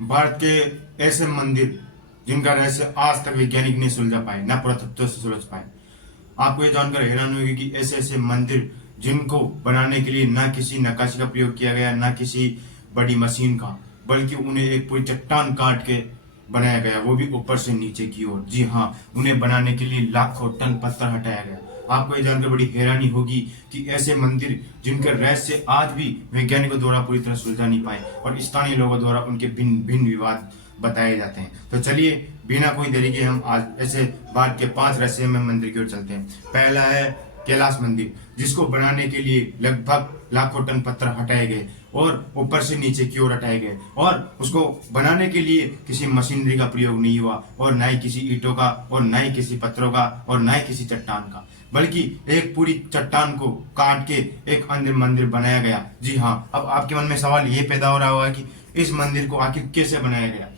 भारत के ऐसे मंदिर जिनका रहस्य आज तक वैज्ञानिक नहीं सुलझा पाए, ना पुरातत्व से सुलझ पाए। आपको ये जानकर हैरान होगी कि ऐसे ऐसे मंदिर जिनको बनाने के लिए ना किसी नक्काशी का प्रयोग किया गया, ना किसी बड़ी मशीन का, बल्कि उन्हें एक पूरी चट्टान काट के बनाया गया, वो भी ऊपर से नीचे की ओर। जी हाँ, उन्हें बनाने के लिए लाखों टन पत्थर हटाया गया। आपको ये जानकर बड़ी हैरानी होगी कि ऐसे मंदिर जिनके रहस्य आज भी वैज्ञानिकों द्वारा पूरी तरह सुलझा नहीं पाए और स्थानीय लोगों द्वारा उनके भिन्न भिन्न विवाद बताए जाते हैं। तो चलिए बिना कोई देरी के हम आज ऐसे भारत के 5 रहस्यमय मंदिर की ओर चलते हैं। पहला है कैलाश मंदिर, जिसको बनाने के लिए लगभग लाखों टन पत्थर हटाए गए और ऊपर से नीचे की ओर हटाए गए, और उसको बनाने के लिए किसी मशीनरी का प्रयोग नहीं हुआ, और ना ही किसी ईंटों का, और ना ही किसी पत्थरों का, और ना ही किसी चट्टान का, बल्कि एक पूरी चट्टान को काट के एक अंदर मंदिर बनाया गया। जी हाँ, अब आपके मन में सवाल ये पैदा हो रहा होगा कि इस मंदिर को आखिर कैसे बनाया गया,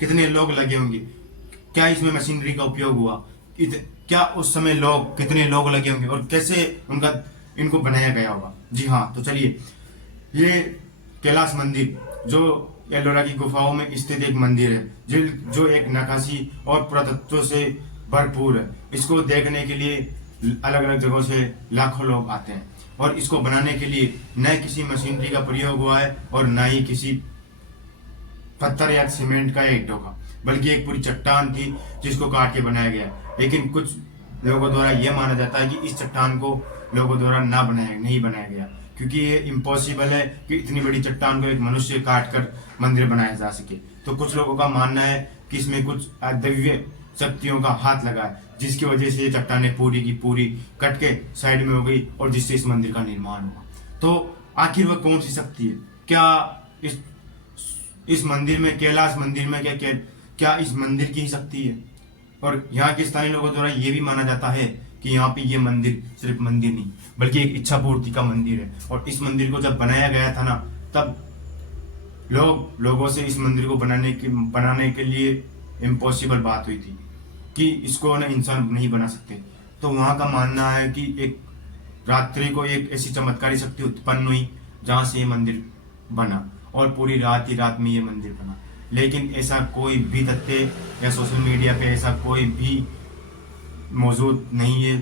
कितने लोग लगे होंगे, क्या इसमें मशीनरी का उपयोग हुआ, क्या उस समय लोग कितने लोग लगे होंगे, और कैसे उनका इनको बनाया गया होगा। जी हाँ, तो चलिए, ये कैलाश मंदिर जो एलोरा की गुफाओं में स्थित एक मंदिर है, जो एक नक्काशी और पुरातत्व से भरपूर है। इसको देखने के लिए अलग अलग जगहों से लाखों लोग आते हैं, और इसको बनाने के लिए न किसी मशीनरी का प्रयोग हुआ है और न ही किसी पत्थर या सीमेंट का या ईंटों का, बल्कि एक पूरी चट्टान थी जिसको काट के बनाया गया। लेकिन कुछ लोगों द्वारा यह माना जाता है कि इस चट्टान को लोगों द्वारा नहीं बनाया गया, क्योंकि ये इम्पॉसिबल है कि इतनी बड़ी चट्टान को एक मनुष्य काट कर मंदिर बनाया जा सके। तो कुछ लोगों का मानना है कि इसमें कुछ दिव्य शक्तियों का हाथ लगा है, जिसकी वजह से ये चट्टानें पूरी की पूरी कट के साइड में हो गई, और जिससे इस मंदिर का निर्माण हुआ। तो आखिर वह कौन सी शक्ति है? क्या इस मंदिर में, कैलाश मंदिर में क्या इस मंदिर की ही शक्ति है? और यहाँ के स्थानीय लोगों द्वारा ये भी माना जाता है कि यहाँ पे ये मंदिर सिर्फ मंदिर नहीं, बल्कि एक इच्छा पूर्ति का मंदिर है। और इस मंदिर को जब बनाया गया था ना, तब लोगों से इस मंदिर को बनाने के लिए इम्पॉसिबल बात हुई थी कि इसको ना इंसान नहीं बना सकते। तो वहाँ का मानना है कि एक रात्रि को एक ऐसी चमत्कारी शक्ति उत्पन्न हुई जहाँ से ये मंदिर बना, और पूरी रात ही रात में ये मंदिर बना। लेकिन ऐसा कोई भी तथ्य या सोशल मीडिया पे ऐसा कोई भी मौजूद नहीं है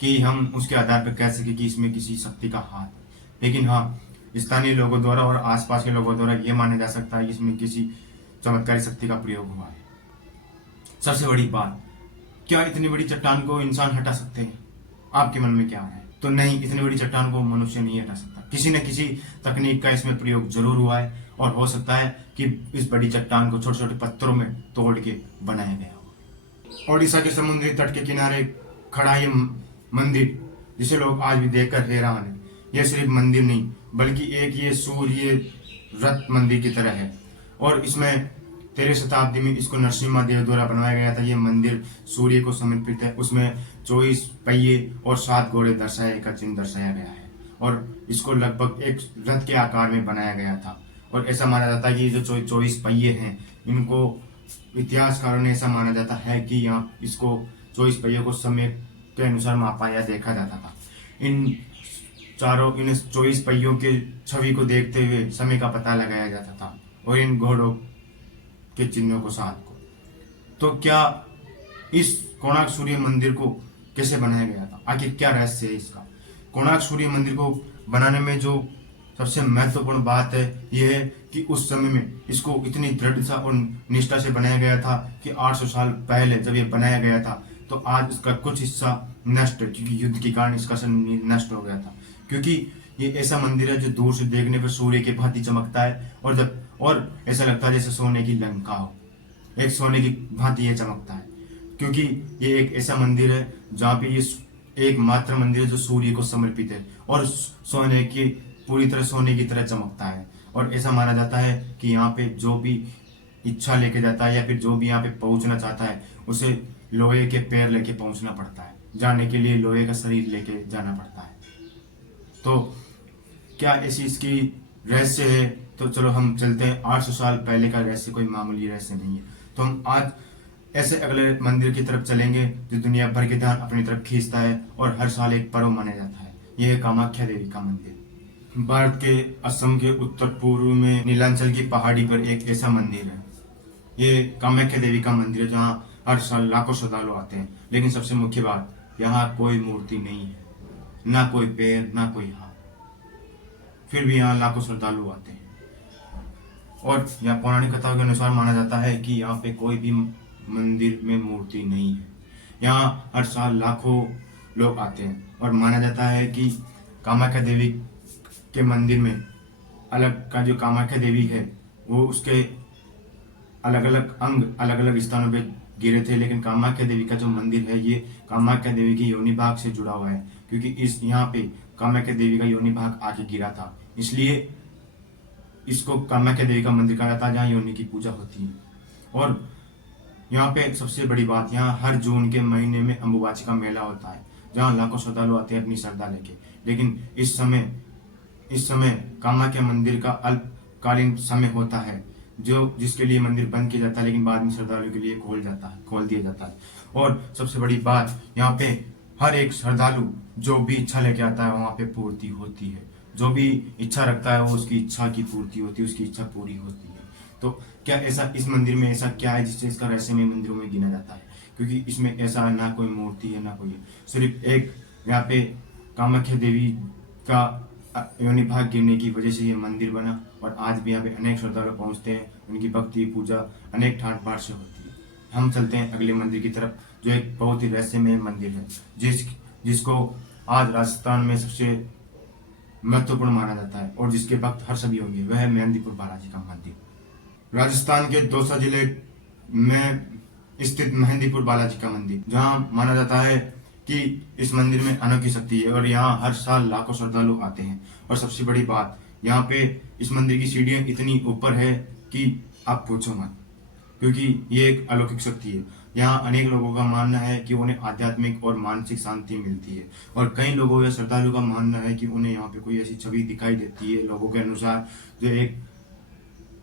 कि हम उसके आधार पर कह सके कि इसमें किसी शक्ति का हाथ है। लेकिन हाँ, स्थानीय लोगों द्वारा और आसपास के लोगों द्वारा यह माना जा सकता है कि इसमें किसी चमत्कारी शक्ति का प्रयोग हुआ है। सबसे बड़ी बात, क्या इतनी बड़ी चट्टान को इंसान हटा सकते हैं? आपके मन में क्या है? तो नहीं, इतनी बड़ी चट्टान को मनुष्य नहीं हटा सकता। किसी न किसी तकनीक का इसमें प्रयोग जरूर हुआ है, और हो सकता है कि इस बड़ी चट्टान को छोटे छोटे पत्थरों में तोड़ के बनाया गया हो। ओडिशा के समुद्री तट के किनारे खड़ा ये मंदिर, जिसे लोग आज भी देखकर हैरान है, यह सिर्फ मंदिर नहीं बल्कि एक ये सूर्य रथ मंदिर की तरह है। और इसमें 13वीं शताब्दी में इसको नरसिम्हा देव द्वारा बनाया गया था। ये मंदिर सूर्य को समर्पित है। उसमें 24 पहिए और 7 घोड़े का चिन्ह दर्शाया गया है, और इसको लगभग एक रथ के आकार में बनाया गया था। और ऐसा माना जाता है कि ये जो 24 पहिए हैं, इनको इतिहासकारों ने ऐसा माना जाता है कि यहाँ इसको 24 पहियों को समय के अनुसार मापा या देखा जाता था। इन 24 पहियों के छवि को देखते हुए समय का पता लगाया जाता था, और इन घोड़ों के चिन्हों को साथ को। तो क्या इस कोणार्क सूर्य मंदिर को कैसे बनाया गया था? आखिर क्या रहस्य है इसका? कोणार्क सूर्य मंदिर को बनाने में जो सबसे महत्वपूर्ण बात है यह है कि उस समय में इसको इतनी दृढ़ता और निष्ठा से बनाया गया था कि 800 साल पहले जब ये बनाया गया था, तो आज इसका कुछ हिस्सा नष्ट, क्योंकि युद्ध के कारण इसका नष्ट हो गया था। क्योंकि ये ऐसा मंदिर है जो दूर से देखने पर सूर्य के भांति चमकता है, और ऐसा लगता है जैसे सोने की लंका हो, एक सोने की भांति ये चमकता है। क्योंकि ये एक ऐसा मंदिर है जहाँ पे ये एकमात्र मंदिर है जो सूर्य को समर्पित है, और सोने की पूरी तरह सोने की तरह चमकता है। और ऐसा माना जाता है कि यहाँ पे जो भी इच्छा लेके जाता है, या फिर जो भी यहाँ पे पहुंचना चाहता है, उसे लोहे के पैर लेके पहुंचना पड़ता है। जाने के लिए लोहे का शरीर लेके जाना पड़ता है। तो क्या ऐसी इसकी रहस्य है? तो चलो हम चलते हैं। 800 साल पहले का रहस्य कोई मामूली रहस्य नहीं है। तो हम आज ऐसे अगले मंदिर की तरफ चलेंगे जो दुनिया भर के ध्यान अपनी तरफ खींचता है, और हर साल एक पर्व माना जाता है। यह है कामाख्या देवी का मंदिर। भारत के असम के उत्तर पूर्व में नीलांचल की पहाड़ी पर एक ऐसा मंदिर है ये कामाख्या देवी का मंदिर है जहाँ हर साल लाखों श्रद्धालु आते हैं। लेकिन सबसे मुख्य बात, यहाँ कोई मूर्ति नहीं है, ना कोई पैर ना कोई हाथ, फिर भी यहाँ लाखों श्रद्धालु आते हैं। और यहाँ पौराणिक कथाओं के अनुसार माना जाता है कि यहाँ पे कोई भी मंदिर में मूर्ति नहीं है। यहाँ हर साल लाखों लोग आते हैं और माना जाता है कि कामाख्या देवी के मंदिर में अलग का जो कामाख्या देवी है वो उसके अलग अलग अंग अलग अलग स्थानों पे गिरे थे, लेकिन कामाख्या देवी का जो मंदिर है ये कामाख्या देवी के योनि भाग से जुड़ा हुआ है, क्योंकि इस यहाँ पे कामाख्या देवी का योनि भाग आके गिरा था, इसलिए इसको कामाख्या देवी का मंदिर कहा जाता है जहाँ योनि की पूजा होती है। और यहाँ पे सबसे बड़ी बात, यहाँ हर जून के महीने में अम्बुबाची का मेला होता है जहाँ लाखों श्रद्धालु आते हैं अपनी श्रद्धा लेके। लेकिन इस समय कामाख्या मंदिर का अल्पकालीन समय होता है जो जिसके लिए मंदिर बंद किया जाता है, लेकिन बाद में श्रद्धालुओं के लिए खोल दिया जाता है। और सबसे बड़ी बात, यहाँ पे हर एक श्रद्धालु जो भी इच्छा लेके आता है वहाँ पे पूर्ति होती है। जो भी इच्छा रखता है वो उसकी इच्छा की पूर्ति होती है, उसकी इच्छा पूरी होती है। तो क्या ऐसा इस मंदिर में ऐसा क्या है जिससे इसका रहस्यमय मंदिरों में गिना जाता है? क्योंकि इसमें ऐसा ना कोई मूर्ति है ना कोई, सिर्फ एक यहाँ पे कामाख्या देवी का योनि भाग गिरने की वजह से ये मंदिर बना। और आज भी यहाँ पे अनेक श्रद्धालु पहुँचते हैं, उनकी भक्ति पूजा अनेक ठाट बाट से होती है। हम चलते हैं अगले मंदिर की तरफ, जो एक बहुत ही रहस्यमय मंदिर है जिसको आज राजस्थान में सबसे महत्वपूर्ण माना जाता है और जिसके भक्त हर सभी होंगे, वह है मेहंदीपुर बालाजी का मंदिर। राजस्थान के दौसा जिले में स्थित मेहंदीपुर बालाजी का मंदिर, जहां माना जाता है कि इस मंदिर में अनोखी शक्ति है और यहाँ हर साल लाखों श्रद्धालु आते हैं। और सबसे बड़ी बात, यहाँ पे इस मंदिर की सीढ़ियां इतनी ऊपर है कि आप पूछो मत, क्योंकि ये एक अलौकिक शक्ति है। यहाँ अनेक लोगों का मानना है कि उन्हें आध्यात्मिक और मानसिक शांति मिलती है और कई लोगों या श्रद्धालुओं का मानना है कि उन्हें यहाँ पे कोई ऐसी छवि दिखाई देती है लोगों के अनुसार, जो एक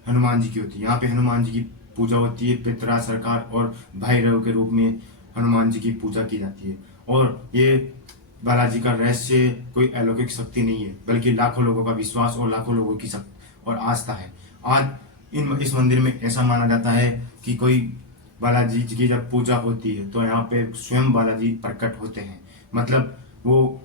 हनुमान जी की होती है। यहाँ पे हनुमान जी की पूजा होती है, पितरा सरकार और भैरव के रूप में हनुमान जी की पूजा की जाती है। और ये बालाजी का रहस्य कोई अलौकिक शक्ति नहीं है, बल्कि लाखों लोगों का विश्वास और लाखों लोगों की शक्ति और आस्था है। आज इस मंदिर में ऐसा माना जाता है कि कोई बालाजी जी की जब पूजा होती है तो यहाँ पे स्वयं बालाजी प्रकट होते हैं, मतलब वो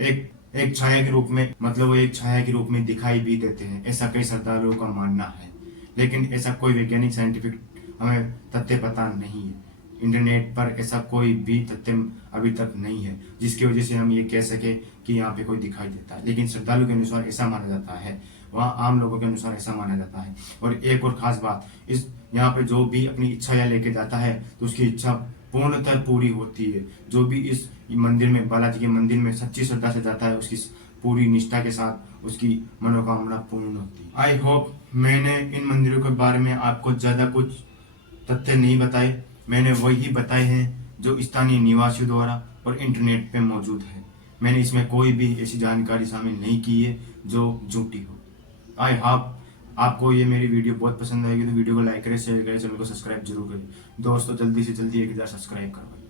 एक छाया के रूप में, मतलब वो एक छाया के रूप में दिखाई भी देते हैं, ऐसा कई श्रद्धालुओं का मानना है। लेकिन ऐसा कोई वैज्ञानिक साइंटिफिक हमें तथ्य पता नहीं है, इंटरनेट पर ऐसा कोई भी तथ्य अभी तक नहीं है जिसकी वजह से हम ये कह सके कि यहाँ पे कोई दिखाई देता है। लेकिन श्रद्धालु के अनुसार ऐसा माना जाता है, वहाँ आम लोगों के अनुसार ऐसा माना जाता है। और एक और खास बात, इस यहाँ पे जो भी अपनी इच्छा या लेके जाता है तो उसकी इच्छा पूर्णतः पूरी होती है। जो भी इस मंदिर में, बालाजी के मंदिर में सच्ची श्रद्धा से जाता है, उसकी पूरी निष्ठा के साथ उसकी मनोकामना पूर्ण होती है। आई होप मैंने इन मंदिरों के बारे में आपको ज़्यादा कुछ तथ्य नहीं बताए, मैंने वही बताए हैं जो स्थानीय निवासियों द्वारा और इंटरनेट पे मौजूद है। मैंने इसमें कोई भी ऐसी जानकारी शामिल नहीं की है जो झूठी हो। आई होप आपको ये मेरी वीडियो बहुत पसंद आएगी, तो वीडियो को लाइक करें, शेयर करें, चैनल को सब्सक्राइब जरूर करें। दोस्तों जल्दी से जल्दी 1000 सब्सक्राइब करो।